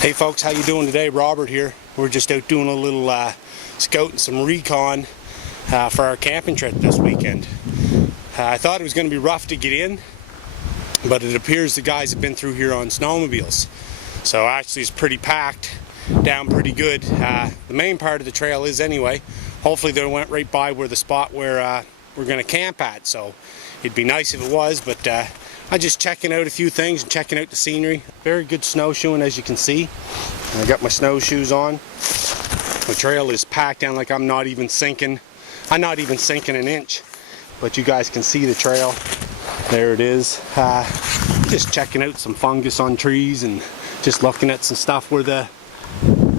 Hey folks, how you doing today? Robert here. We're just out doing a little scouting, some recon for our camping trip this weekend. I thought it was going to be rough to get in, but it appears the guys have been through here on snowmobiles. So actually it's pretty packed, down pretty good. The main part of the trail is anyway. Hopefully they went right by where the spot where we're going to camp at, so it'd be nice if it was, but I'm just checking out a few things and checking out the scenery. Very good snowshoeing, as you can see. I got my snowshoes on. The trail is packed down like I'm not even sinking an inch, but you guys can see the trail. There it is. Just checking out some fungus on trees and just looking at some stuff where the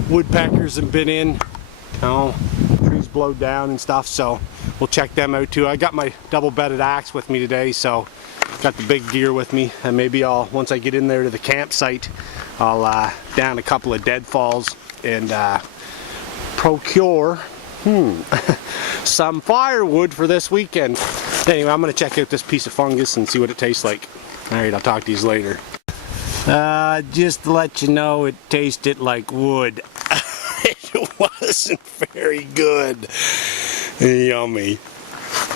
woodpeckers have been in. You know, trees blowed down and stuff, so we'll check them out too. I got my double-bedded axe with me today, so got the big gear with me, and maybe once I get in there to the campsite, I'll down a couple of deadfalls and procure some firewood for this weekend. Anyway, I'm going to check out this piece of fungus and see what it tastes like. Alright, I'll talk to you later. Just to let you know, it tasted like wood. It wasn't very good. Yummy.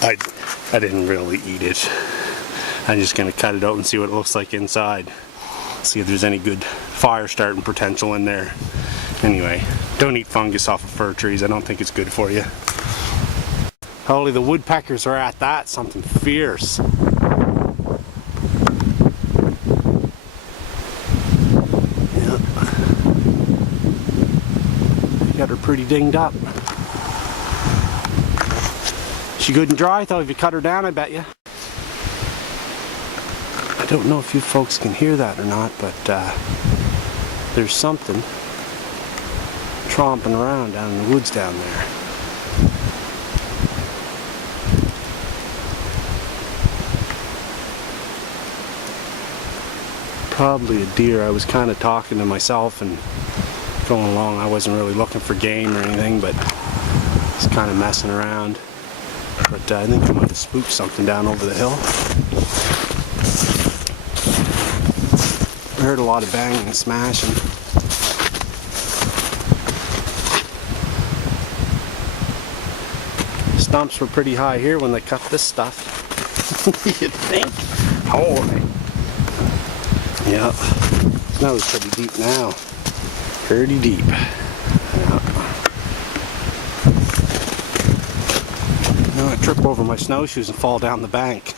I didn't really eat it. I'm just going to cut it out and see what it looks like inside. See if there's any good fire starting potential in there. Anyway, don't eat fungus off of fir trees. I don't think it's good for you. Holy, the woodpeckers are at that. Something fierce. Yep. Got her pretty dinged up. She good and dry, though. If you cut her down, I bet you. I don't know if you folks can hear that or not, but there's something tromping around down in the woods down there. Probably a deer. I was kind of talking to myself and going along. I wasn't really looking for game or anything, but just kind of messing around. But I think I might have spooked something down over the hill. I heard a lot of banging and smashing. Stumps were pretty high here when they cut this stuff. You'd think. Holy. Yeah. Snow is pretty deep now. Pretty deep. Yeah. Now I trip over my snowshoes and fall down the bank.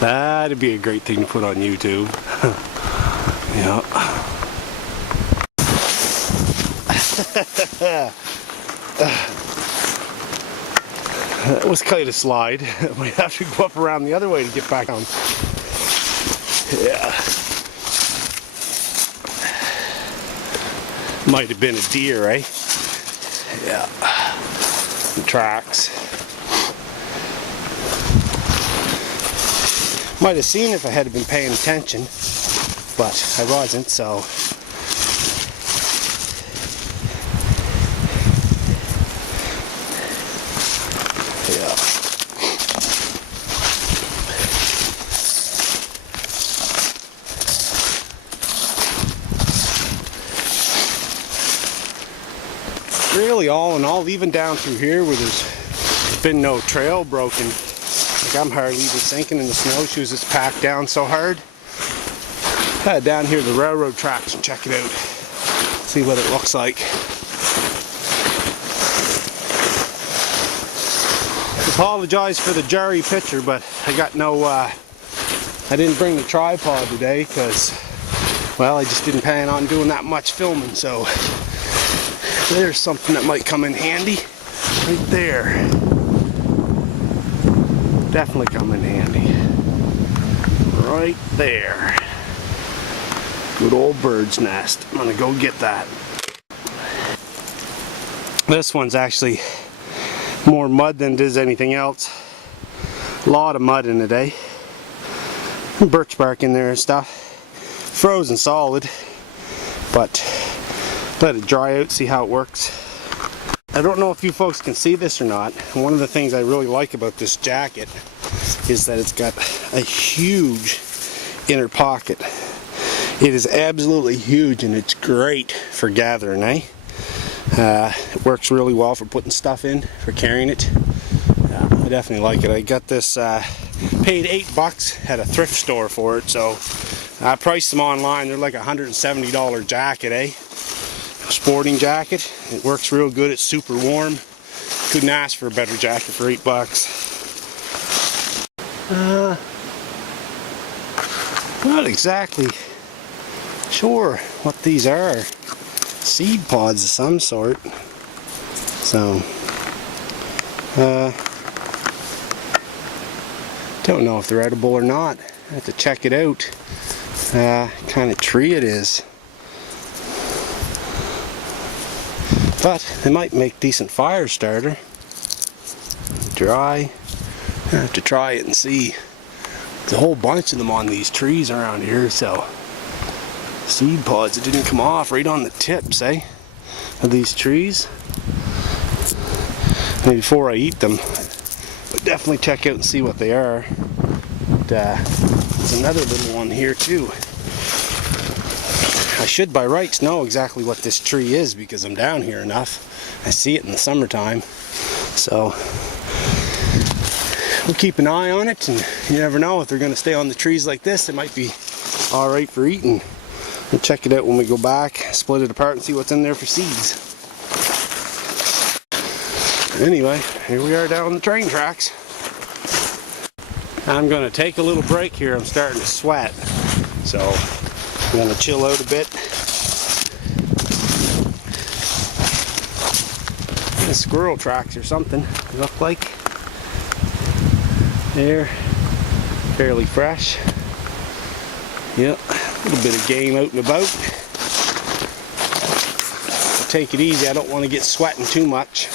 That'd be a great thing to put on YouTube. Yeah. That was quite a slide. We have to go up around the other way to get back on. Yeah. Might have been a deer, eh? Yeah. The tracks. Might have seen if I had been paying attention, but I wasn't, so. Yeah. Really, all in all, even down through here where there's been no trail broken, I'm hardly even sinking in the snowshoes. It's packed down so hard. Head down here to the railroad tracks and check it out. See what it looks like. Apologize for the jarry picture, but I got no, I didn't bring the tripod today because, well, I just didn't plan on doing that much filming, so there's something that might come in handy right there. Definitely come in handy. Right there. Good old bird's nest. I'm gonna go get that. This one's actually more mud than it is anything else. A lot of mud in it, eh? Birch bark in there and stuff. Frozen solid, but let it dry out, see how it works. I don't know if you folks can see this or not. One of the things I really like about this jacket is that it's got a huge inner pocket. It is absolutely huge, and it's great for gathering, eh? It works really well for putting stuff in, for carrying it. I definitely like it. I got this, paid $8 at a thrift store for it, so I priced them online. They're like a $170 jacket, eh? Sporting jacket. It works real good. It's super warm. Couldn't ask for a better jacket for $8. Not exactly sure what these are. Seed pods of some sort. So, don't know if they're edible or not. I have to check it out. Kind of tree it is. But they might make decent fire starter. Dry. I have to try it and see. There's a whole bunch of them on these trees around here, so seed pods that didn't come off right on the tips, eh? Of these trees. Maybe before I eat them, I'll definitely check out and see what they are. But, there's another little one here too. I should by rights know exactly what this tree is because I'm down here enough. I see it in the summertime. So we'll keep an eye on it, and you never know if they're going to stay on the trees like this. It might be alright for eating. We'll check it out when we go back, split it apart and see what's in there for seeds. Anyway, here we are down the train tracks. I'm going to take a little break here. I'm starting to sweat. So I'm going to chill out a bit. The squirrel tracks or something, they look like. They're fairly fresh. Yep, a little bit of game out and about. Take it easy, I don't want to get sweating too much.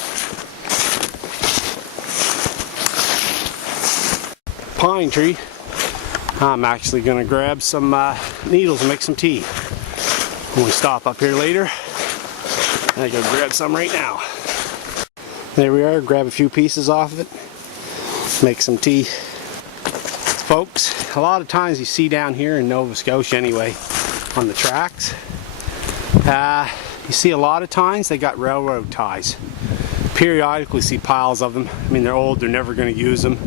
Pine tree. I'm actually going to grab some needles and make some tea. When we stop up here later, I go grab some right now. There we are, grab a few pieces off of it, make some tea. Folks, a lot of times you see down here in Nova Scotia anyway, on the tracks, you see a lot of times they got railroad ties. Periodically see piles of them. I mean, they're old, they're never going to use them.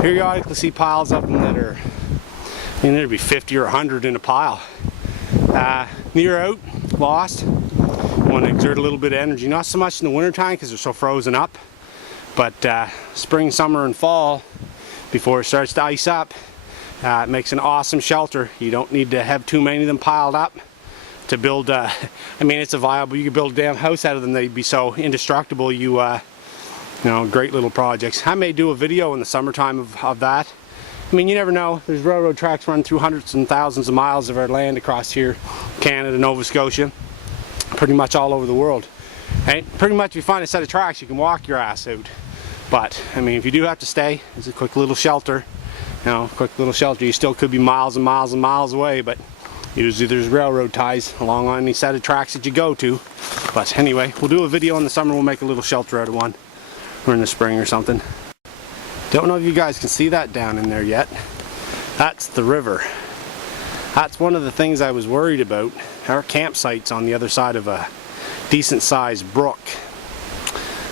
Periodically see piles of them that are, I mean, there'd be 50 or 100 in a pile. Near out, lost. Want to exert a little bit of energy, not so much in the wintertime because they're so frozen up, but spring, summer, and fall, before it starts to ice up, it makes an awesome shelter. You don't need to have too many of them piled up to build, I mean, it's a viable, you could build a damn house out of them. They'd be so indestructible. You know, great little projects. I may do a video in the summertime of that. I mean, you never know. There's railroad tracks running through hundreds and thousands of miles of our land across here, Canada, Nova Scotia, pretty much all over the world. And pretty much if you find a set of tracks, you can walk your ass out. But, I mean, if you do have to stay, it's a quick little shelter. You know, quick little shelter. You still could be miles and miles and miles away, but usually there's railroad ties along on any set of tracks that you go to. But anyway, we'll do a video in the summer. We'll make a little shelter out of one. Or in the spring or something. Don't know if you guys can see that down in there yet. That's the river. That's one of the things I was worried about. Our campsite's on the other side of a decent sized brook.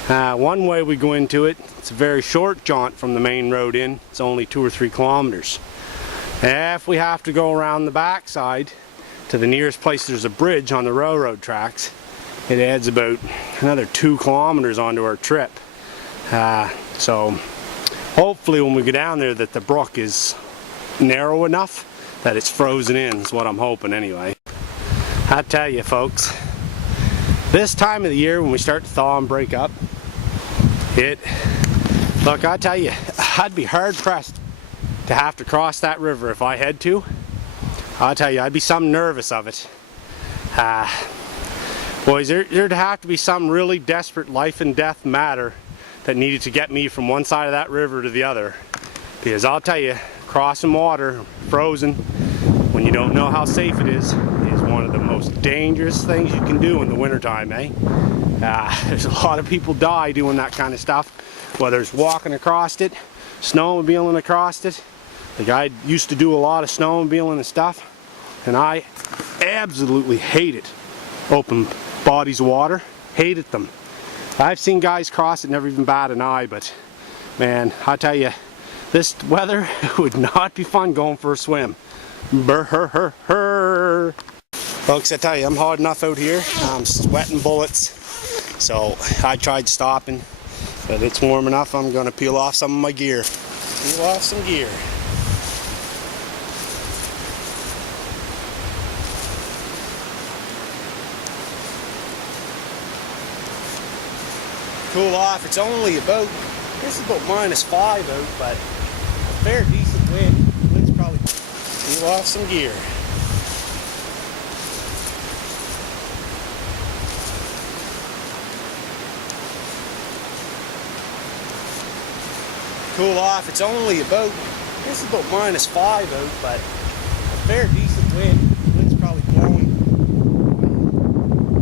One way we go into it, it's a very short jaunt from the main road in. It's only 2 or 3 kilometers. If we have to go around the backside to the nearest place there's a bridge on the railroad tracks, it adds about another 2 kilometers onto our trip. So hopefully when we get down there that the brook is narrow enough that it's frozen in, is what I'm hoping anyway. I tell you folks, this time of the year when we start to thaw and break up, look, I tell you, I'd be hard pressed to have to cross that river if I had to. I'll tell you, I'd be some nervous of it. Boys, there'd have to be some really desperate life and death matter that needed to get me from one side of that river to the other. Because I'll tell you, crossing water, frozen, when you don't know how safe it is one of the most dangerous things you can do in the wintertime, eh? There's a lot of people die doing that kind of stuff, whether it's walking across it, snowmobiling across it. Like I used to do a lot of snowmobiling and stuff. and I absolutely hated open bodies of water. Hated them. I've seen guys cross it, never even bat an eye, but man, I tell you, this weather would not be fun going for a swim. Brr-her-her-her. Folks, I tell you, I'm hard enough out here. I'm sweating bullets. So I tried stopping, but it's warm enough. I'm going to peel off some of my gear. Peel off some gear. Cool off. It's only about, I guess it's about -5 out, but a fair decent wind. Wind's probably peel off some gear. Cool off. It's only about, I guess it's about -5 out, but a fair decent wind. Wind's probably blowing.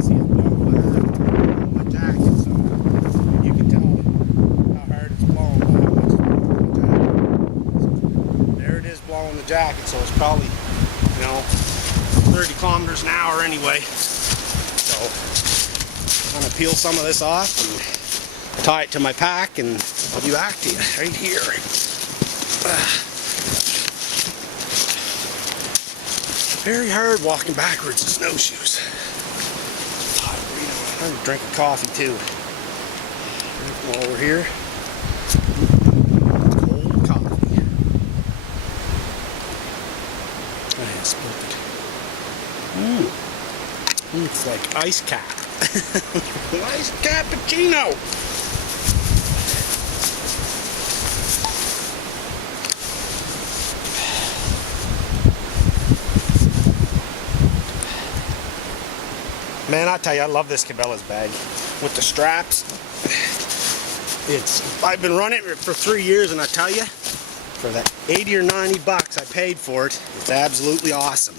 See, it's blowing my jacket, so you can tell how hard it's blowing by how much it's blowing my jacket. So there it is, blowing the jacket. So it's probably, 30 kilometers an hour anyway. So I'm gonna peel some of this off and tie it to my pack, and I'll be back to you right here. Very hard walking backwards in snowshoes. I'm gonna drink a coffee too. While we're here, cold coffee. I spilled it. It's like ice cap. Ice cappuccino. Man, I tell you, I love this Cabela's bag with the straps. I've been running it for 3 years, and I tell you, for that 80 or 90 bucks I paid for it, it's absolutely awesome.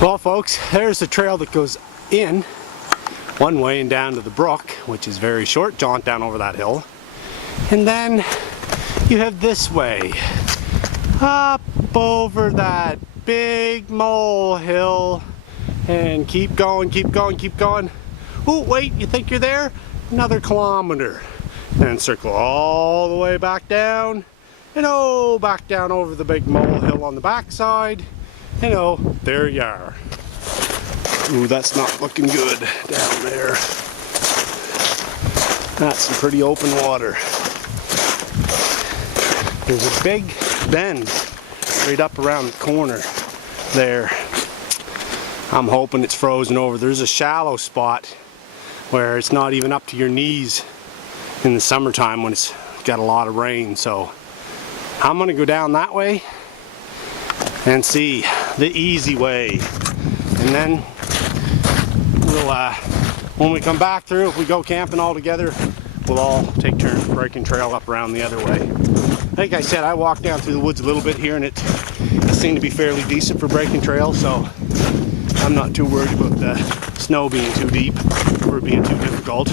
Well, folks, there's the trail that goes in one way and down to the brook, which is very short jaunt down over that hill. And then you have this way, up over that big mole hill, and keep going, keep going, keep going. Oh, wait, you think you're there? Another kilometer. And circle all the way back down, and back down over the big mole hill on the backside. There you are. Ooh, that's not looking good down there. That's some pretty open water. There's a big bend right up around the corner there. I'm hoping it's frozen over. There's a shallow spot where it's not even up to your knees in the summertime when it's got a lot of rain. So I'm gonna go down that way and see the easy way, and then we'll when we come back through, if we go camping all together, we'll all take turns breaking trail up around the other way. Like I said, I walked down through the woods a little bit here, and it seemed to be fairly decent for breaking trails, so I'm not too worried about the snow being too deep or being too difficult.